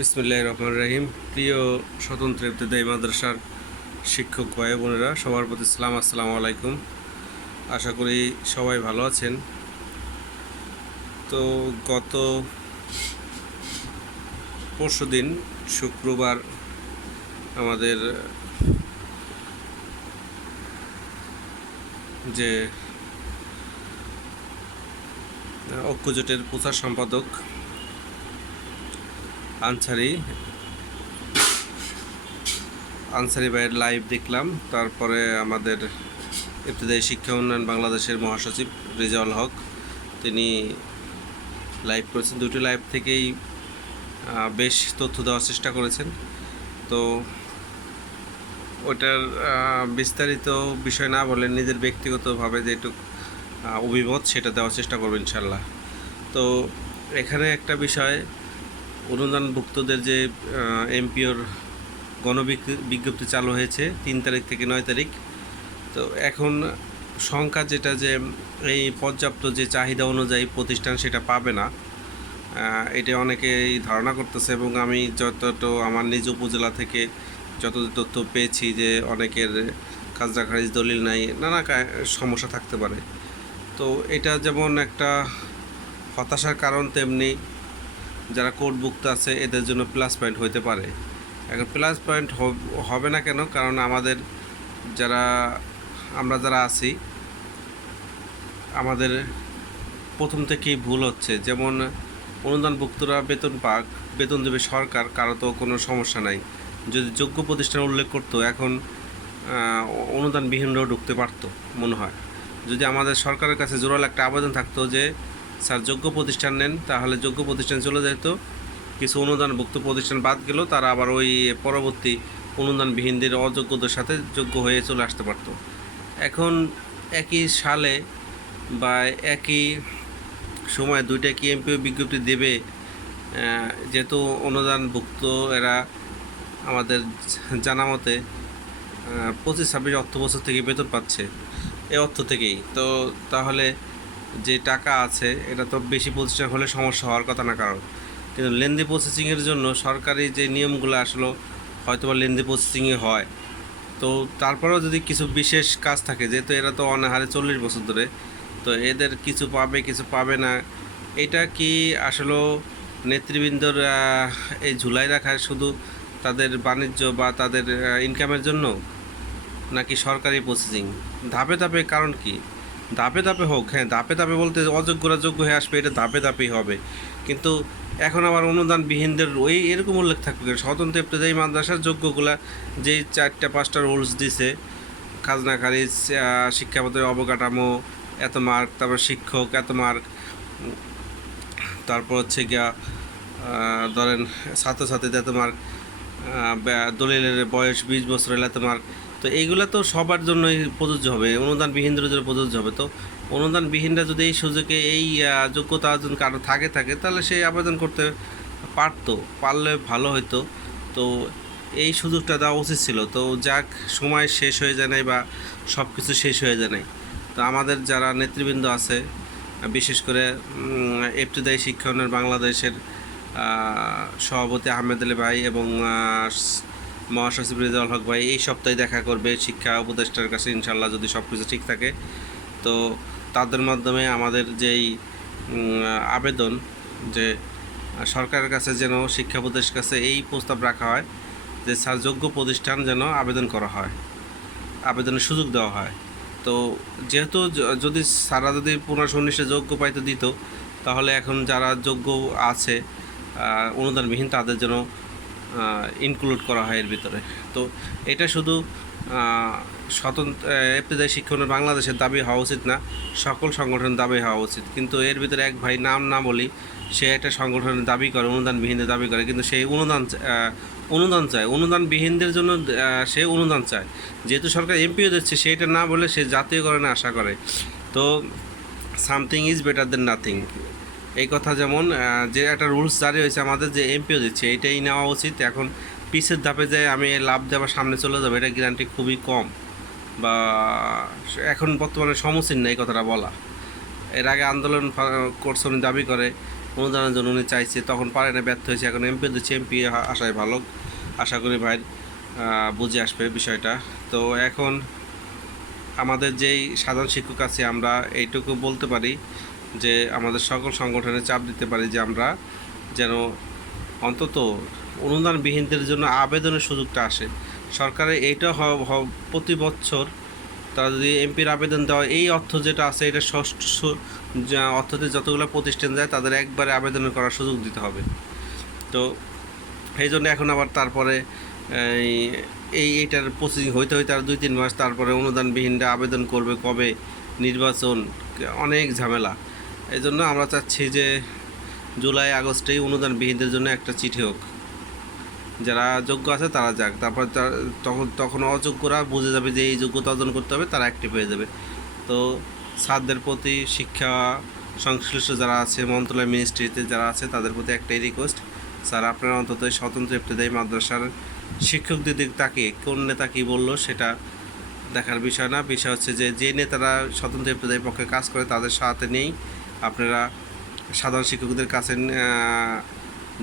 বিসমুল্লাহ রহমান রহিম। প্রিয় স্বতন্ত্র ইবতদায়ী মাদ্রাসার শিক্ষক ভাই বোনেরা, সবার প্রতি সালাম, আসসালামু আলাইকুম। আশা করি সবাই ভালো আছেন। তো গত পরশু দিন শুক্রবার আমাদের যে ঐক্যজোটের প্রচার সম্পাদক আনসারি। আনসারি ভাইয়ের লাইভ দেখলাম। তারপরে আমাদের ইবতদায়ী শিক্ষা উন্নয়ন বাংলাদেশের মহাসচিব রেজাউল হক, তিনি লাইভ করেছেন। দুটি লাইভ থেকেই বেশ তথ্য দেওয়ার চেষ্টা করেছেন। তো ওটার বিস্তারিত বিষয় না বলে নিজের ব্যক্তিগতভাবে যেটুকু অভিমত সেটা দেওয়ার চেষ্টা করব ইনশাল্লাহ। তো এখানে একটা বিষয় অনুদানভুক্তদের যে এমপিওর গণবিজ্ঞপ্তি চালু হয়েছে তিন তারিখ থেকে নয় তারিখ। তো এখন সংখ্যা যেটা যে, এই পর্যাপ্ত যে চাহিদা অনুযায়ী প্রতিষ্ঠান সেটা পাবে না এটা অনেকেই ধারণা করতেছে এবং আমি যতটা আমার নিজ উপজেলা থেকে যত তথ্য পেয়েছি যে অনেকের খাজনা খারিজ দলিল নাই, নানা সমস্যা থাকতে পারে। তো এটা যেমন একটা হতাশার কারণ, তেমনি যারা কোর্টভুক্ত আছে, এদের জন্য প্লাস পয়েন্ট হইতে পারে। এখন প্লাস পয়েন্ট হবে না কেন? কারণ আমাদের যারা, আমরা যারা আছি, আমাদের প্রথম থেকেই ভুল হচ্ছে। যেমন অনুদানভুক্তরা বেতন পাক, বেতন দেবে সরকার, কারও তো কোনো সমস্যা নাই। যদি যোগ্য প্রতিষ্ঠান উল্লেখ করতো, এখন অনুদানবিহীনরাও ঢুকতে পারতো, মনে হয়। যদি আমাদের সরকারের কাছে জোরাল একটা আবেদন থাকতো যে স্যার, যোগ্য প্রতিষ্ঠান নেন, তাহলে যোগ্য প্রতিষ্ঠান চলে যেত। কিছু অনুদানভুক্ত প্রতিষ্ঠান বাদ গেল, তারা আবার ওই পরবর্তী অনুদানবিহীনদের অযোগ্যদের সাথে যোগ্য হয়ে চলে আসতে পারতো। এখন একই সালে বা একই সময় দুইটা কি এমপিও বিজ্ঞপ্তি দেবে যেহেতু অনুদানভুক্ত এরা আমাদের জানা মতে পঁচিশ ছাব্বিশ অর্থ বছর থেকে বেতন পাচ্ছে। এই অর্থ থেকেই। তো তাহলে যে টাকা আছে, এটা তো বেশি প্রতিষ্ঠান হলে সমস্যা হওয়ার কথা না কারণ। কিন্তু লেন্দি প্রসেসিংয়ের জন্য সরকারি যে নিয়মগুলো আসলো হয়তো বা লেন্দি প্রসেসিংয়ে হয়। তো তারপরেও যদি কিছু বিশেষ কাজ থাকে, যেহেতু এরা তো অনাহারে চল্লিশ বছর ধরে, তো এদের কিছু পাবে কিছু পাবে না, এটা কি আসলে নেতৃবৃন্দর এই ঝুলাই রাখার শুধু তাদের বাণিজ্য বা তাদের ইনকামের জন্য? নাকি সরকারি প্রসেসিং ধাপে ধাপে কারণ কি? ধাপে ধাপে হোক হ্যাঁ ধাপে ধাপে বলতে অযোগ্যরা যোগ্য হয়ে আসবে এটা ধাপে ধাপেই হবে। কিন্তু এখন আবার অনুদানবিহীনদের ওই এরকম উল্লেখ থাকবে স্বতন্ত্র ইবতদায়ী মাদ্রাসার যোগ্যগুলা যেই চারটা পাঁচটা রুলস দিছে খাজনা খারিজ আহ, শিক্ষাপত্রের অবকাঠামো এত মার্ক তারপর শিক্ষক এত মার্ক তারপর হচ্ছে গিয়া ধরেন ছাত্রছাত্রীদের এত মার্ক দলিলের বয়স বিশ বছর এত মার্ক তো এইগুলো তো সবার জন্যই প্রযোজ্য হবে, অনুদানবিহীনদের জন্য প্রযোজ্য হবে। তো অনুদানবিহীনরা যদি এই সুযোগে, এই যোগ্যতা অর্জন কারও থাকে থাকে, তাহলে সে আবেদন করতে পারতো, পারলে ভালো হতো তো এই সুযোগটা দেওয়া উচিত ছিল। তো যাক, সময় শেষ হয়ে যায় নাই বা সব কিছু শেষ হয়ে যায় নাই। তো আমাদের যারা নেতৃবৃন্দ আছে, বিশেষ করে ইবতদায়ী শিক্ষা বাংলাদেশের সভাপতি আহমেদ আলী ভাই এবং মহাসচিব রেজাউল হক ভাই, এই সপ্তাহে দেখা করবে শিক্ষা উপদেষ্টার কাছে ইনশাল্লাহ যদি সব কিছু ঠিক থাকে। তো তাদের মাধ্যমে আমাদের যেই আবেদন যে সরকারের কাছে যেন শিক্ষা উপদেষ্টার কাছে এই প্রস্তাব রাখা হয় যে যোগ্য প্রতিষ্ঠান যেন আবেদন করা হয়, আবেদনের সুযোগ দেওয়া হয়। তো যেহেতু যদি সারা যদি পুনঃ সন্নিষ্ঠে যোগ্য পাইতে দিত, তাহলে এখন যারা যোগ্য আছে অনুদানবিহীন, তাদের যেন ইনক্লুড করা হয় এর ভিতরে। তো এটা শুধু স্বতন্ত্র ইবতদায়ী শিক্ষণের বাংলাদেশের দাবি হওয়া উচিত না, সকল সংগঠনের দাবি হওয়া উচিত। কিন্তু এর ভিতরে এক ভাই নাম না বলি, সে একটা সংগঠনের দাবি করে, অনুদানবিহীনদের দাবি করে, কিন্তু সেই অনুদান অনুদান চায়। অনুদানবিহীনদের জন্য সে অনুদান চায়। যেহেতু সরকার এমপিও দিচ্ছে সেটা না বলে সে জাতীয়করণে আশা করে। তো something is better than nothing এই কথা যেমন যে একটা রুলস জারি হয়েছে আমাদের যে এমপিও দিচ্ছে, এটাই নেওয়া উচিত। এখন পিসের ধাপে যে আমি লাভ দেওয়ার সামনে চলে যাব, এটা গ্যারান্টি খুবই কম। বা এখন বর্তমানে সমসীন না এই কথাটা বলা এর আগে আন্দোলন করছে, উনি দাবি করে, অনুদানের জন্য উনি চাইছে, তখন পারে না, ব্যর্থ হয়েছে। এখন এমপি দিচ্ছে এমপি আসায় ভালো। আশা করি ভাই বুঝে আসবে বিষয়টা। তো এখন আমাদের যেই সাধারণ শিক্ষক আছে, আমরা এইটুকু বলতে পারি। যে আমাদের সকল সংগঠনে চাপ দিতে পারি যে আমরা যেন অন্তত অনুদানবিহীনদের জন্য আবেদনের সুযোগটা আসে। সরকারের এইটা প্রতি বছর তারা যদি এমপির আবেদন দেওয়া এই অর্থ যেটা আছে এটা ষষ্ঠ অর্থতে যতগুলো প্রতিষ্ঠান যায় তাদের একবারে আবেদন করার সুযোগ দিতে হবে। তো সেই জন্য এখন আবার তারপরে এই এই, এইটার প্রসেসিং হইতে হইতে আর দুই, তিন মাস তারপরে অনুদানবিহীনরা আবেদন করবে কবে? নির্বাচন, অনেক ঝামেলা। এই জন্য আমরা চাচ্ছি যে জুলাই, আগস্টেই অনুদানবিহীনদের জন্য একটা চিঠি হোক। যারা যোগ্য আছে তারা যাক। তারপর তখন তখন অযোগ্যরা বুঝে যাবে যে এই যোগ্যতা অর্জন করতে হবে, তারা অ্যাক্টিভ হয়ে যাবে। তো ছাত্রদের প্রতি শিক্ষা সংশ্লিষ্ট যারা আছে, মন্ত্রণালয় মিনিস্ট্রিতে যারা আছে, তাদের প্রতি একটাই রিকোয়েস্ট স্যার, আপনারা অন্তত স্বতন্ত্র ইবতদায়ী মাদ্রাসার শিক্ষকদের দিক তাকে, কোন নেতা কী বলল সেটা দেখার বিষয় না। বিষয় হচ্ছে যে যে নেতারা স্বতন্ত্র ইবতদায়ী পক্ষে কাজ করে তাদের সাথে নেই আপনারা সাধারণ শিক্ষকদের কাছে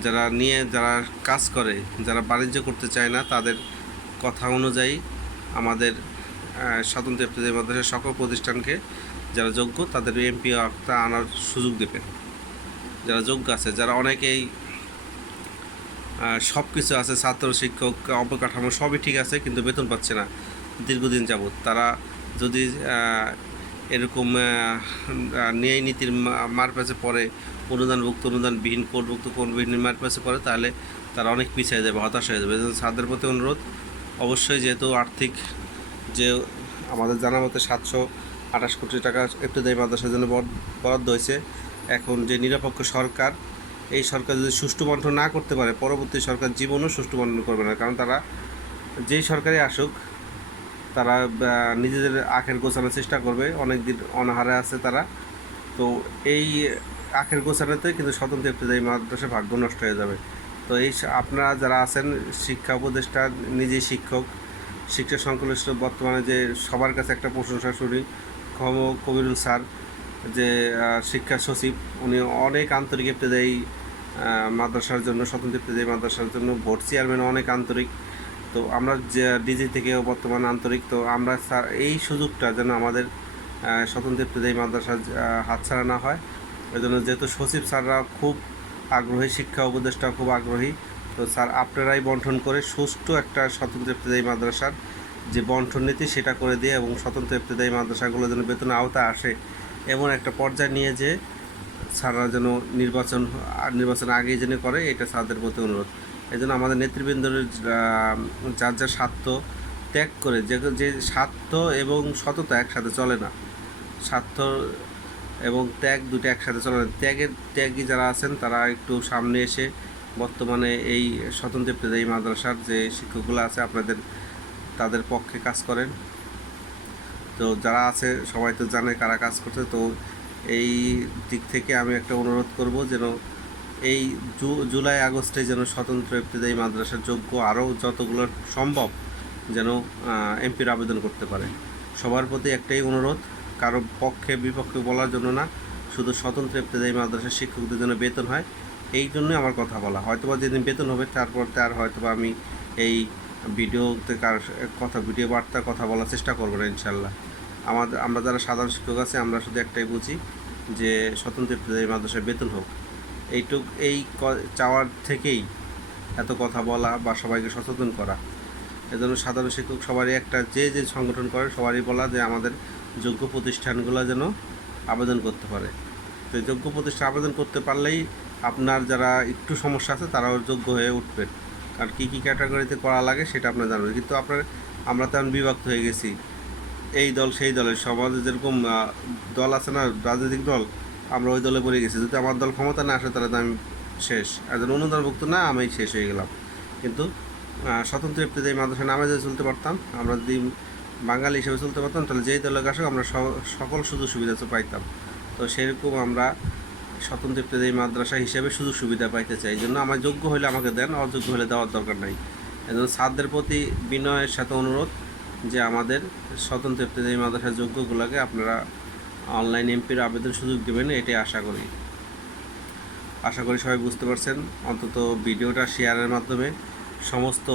যারা নিয়ে, যারা কাজ করে, যারা বাণিজ্য করতে চায় না, তাদের কথা অনুযায়ী আমাদের স্বতন্ত্র ইবতদায়ী মাদ্রাসার সকল প্রতিষ্ঠানকে যারা যোগ্য, তাদের এমপি আনার সুযোগ দেবেন। যারা যোগ্য আছে, যারা অনেকেই সব কিছু আছে, ছাত্র, শিক্ষক অবকাঠামো সবই ঠিক আছে, কিন্তু বেতন পাচ্ছে না। দীর্ঘদিন যাবৎ তারা যদি এরকম ন্যায় নীতির মা- মার পেছে পড়ে, অনুদানভুক্ত, অনুদানবিহীন কোটভুক্ত কোটবিহীন মার পেছে পড়ে, তাহলে তারা অনেক পিছিয়ে যাবে, হতাশ হয়ে যাবে। এজন্য ছাত্রদের প্রতি অনুরোধ, অবশ্যই যেহেতু আর্থিক যে আমাদের জানা মতে সাতশো আঠাশ কোটি টাকা ইবতদায়ী মাদ্রাসার জন্য বরাদ- বরাদ্দ হয়েছে, এখন যে নিরপেক্ষ সরকার, এই সরকার যদি সুষ্ঠু বন্টন না করতে পারে, পরবর্তী সরকার জীবনও সুষ্ঠু বন্টন করবে না, কারণ তারা যেই সরকারই আসুক তারা নিজেদের আখের গোছানোর চেষ্টা করবে। অনেক দিন অনাহারে আছে তারা। তো এই আখের গোছানোতে কিন্তু স্বতন্ত্র ইবতদায়ী মাদ্রাসা ভাগ্য নষ্ট হয়ে যাবে। তো এই আপনারা যারা আছেন শিক্ষা উপদেষ্টা নিজেই শিক্ষক শিক্ষা সংশ্লিষ্ট বর্তমানে যে সবার কাছে একটা প্রশংসা শুনি ক্ষম কবিরুল স্যার যে শিক্ষা সচিব উনি অনেক আন্তরিক ইবতদায়ী আহ, মাদ্রাসার জন্য স্বতন্ত্র ইবতদায়ী মাদ্রাসার জন্য বোর্ড চেয়ারম্যান অনেক আন্তরিক। তো আমরা যে ডিজি থেকেও বর্তমানে আন্তরিক, তো আমরা এই সুযোগটা যেন আমাদের স্বতন্ত্র ইবতদায়ী মাদ্রাসা হাতছাড়া না হয়। ওই জন্য যেহেতু সচিব স্যাররা খুব আগ্রহী, শিক্ষা উপদেষ্টা খুব আগ্রহী, তো স্যার আপনারাই বন্টন করে সুষ্ঠু একটা স্বতন্ত্র ইবতদায়ী মাদ্রাসার যে বন্টন নীতি, সেটা করে দিয়ে এবং স্বতন্ত্র ইবতদায়ী মাদ্রাসাগুলো যেন বেতনের আওতায় আসে, এমন একটা পর্যায়ে নিয়ে যে স্যাররা যেন নির্বাচন নির্বাচন আগেই যেন করে, এটা স্যারদের প্রতি অনুরোধ। এই জন্য আমাদের নেতৃবৃন্দের যার যার স্বার্থ ত্যাগ করে, যে যে স্বার্থ এবং সততা একসাথে চলে না। স্বার্থ এবং ত্যাগ দুটো একসাথে চলে না। ত্যাগের, ত্যাগী যারা আছেন, তারা একটু সামনে এসে বর্তমানে এই স্বতন্ত্র ইবতদায়ী মাদ্রাসার যে শিক্ষকগুলো আছে, আপনাদের, তাদের পক্ষে কাজ করেন। তো যারা আছে, সবাই তো জানে কারা কাজ করছে। তো এই দিক থেকে আমি একটা অনুরোধ করব যেন এই জুলাই, আগস্টে যেন স্বতন্ত্র ইবতদায়ী মাদ্রাসার যোগ্য আরও যতগুলো সম্ভব যেন এমপির আবেদন করতে পারে। সবার প্রতি একটাই অনুরোধ, কারও পক্ষে বিপক্ষে বলার জন্য না, শুধু স্বতন্ত্র ইবতদায়ী মাদ্রাসার শিক্ষকদের জন্য বেতন হয়, এই জন্যই আমার কথা বলা। হয়তোবা যেদিন বেতন হবে, তারপর তার হয়তোবা আমি এই ভিডিওতে কার, কথা, ভিডিও বার্তা কথা বলার চেষ্টা করব না, ইনশাল্লাহ। আমাদের, আমরা যারা সাধারণ শিক্ষক আছে, আমরা শুধু একটাই বুঝি যে স্বতন্ত্র ইবতদায়ী মাদ্রাসায় বেতন হোক। এইটুক, এই চাওয়ার থেকেই এত কথা বলা বা সবাইকে সচেতন করা। এজন্য সাধারণ শিক্ষক সবারই একটা, যে যে সংগঠন করে সবারই বলা যে আমাদের যোগ্য প্রতিষ্ঠানগুলো যেন আবেদন করতে পারে। তো যোগ্য প্রতিষ্ঠান আবেদন করতে পারলেই আপনার যারা একটু সমস্যা আছে তারাও যোগ্য হয়ে উঠবেন। কারণ কী কী ক্যাটাগরিতে করা লাগে সেটা আপনার জানবেন। কিন্তু আপনার, আমরা তো বিভক্ত হয়ে গেছি। এই দল, সেই দলের সমাজে যেরকম দল আছে না, রাজনৈতিক দল আমরা ওই দলে পড়ে গেছি। যদি আমার দল ক্ষমতা না আসে, তাহলে তো আমি শেষ। একজন অনুদানভুক্ত, না আমি শেষ হয়ে গেলাম। কিন্তু স্বতন্ত্র ইবতদায়ী মাদ্রাসা নামে যদি চলতে পারতাম। আমরা যদি বাঙালি হিসেবে চলতে পারতাম, তাহলে যেই দলের আসুক, আমরা সকল সুযোগ সুবিধা তো পাইতাম। তো সেরকম আমরা স্বতন্ত্র ইবতদায়ী মাদ্রাসা হিসেবে সুযোগ সুবিধা পাইতে চাই। এই জন্য আমার যোগ্য হলে আমাকে দেন, অযোগ্য হলে দেওয়ার দরকার নাই। এজন্য ছাত্রদের প্রতি বিনয়ের সাথে অনুরোধ যে আমাদের স্বতন্ত্র ইবতদায়ী মাদ্রাসার যোগ্যগুলোকে আপনারা অনলাইন এমপির আবেদন সুযোগ দেবেন, এটাই আশা করি। আশা করি সবাই বুঝতে পারছেন। অন্তত ভিডিওটা শেয়ারের মাধ্যমে সমস্ত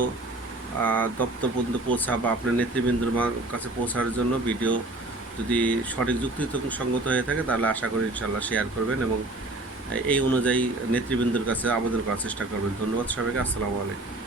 দপ্তর পর্যন্ত পৌঁছা বা আপনার নেতৃবৃন্দর কাছে পৌঁছার জন্য ভিডিও যদি সঠিক যুক্তি সঙ্গত হয়ে থাকে, তাহলে আশা করি ইনশাল্লাহ শেয়ার করবেন এবং এই অনুযায়ী নেতৃবৃন্দর কাছে আবেদন করার চেষ্টা করবেন। ধন্যবাদ সবাইকে। আসসালামু আলাইকুম।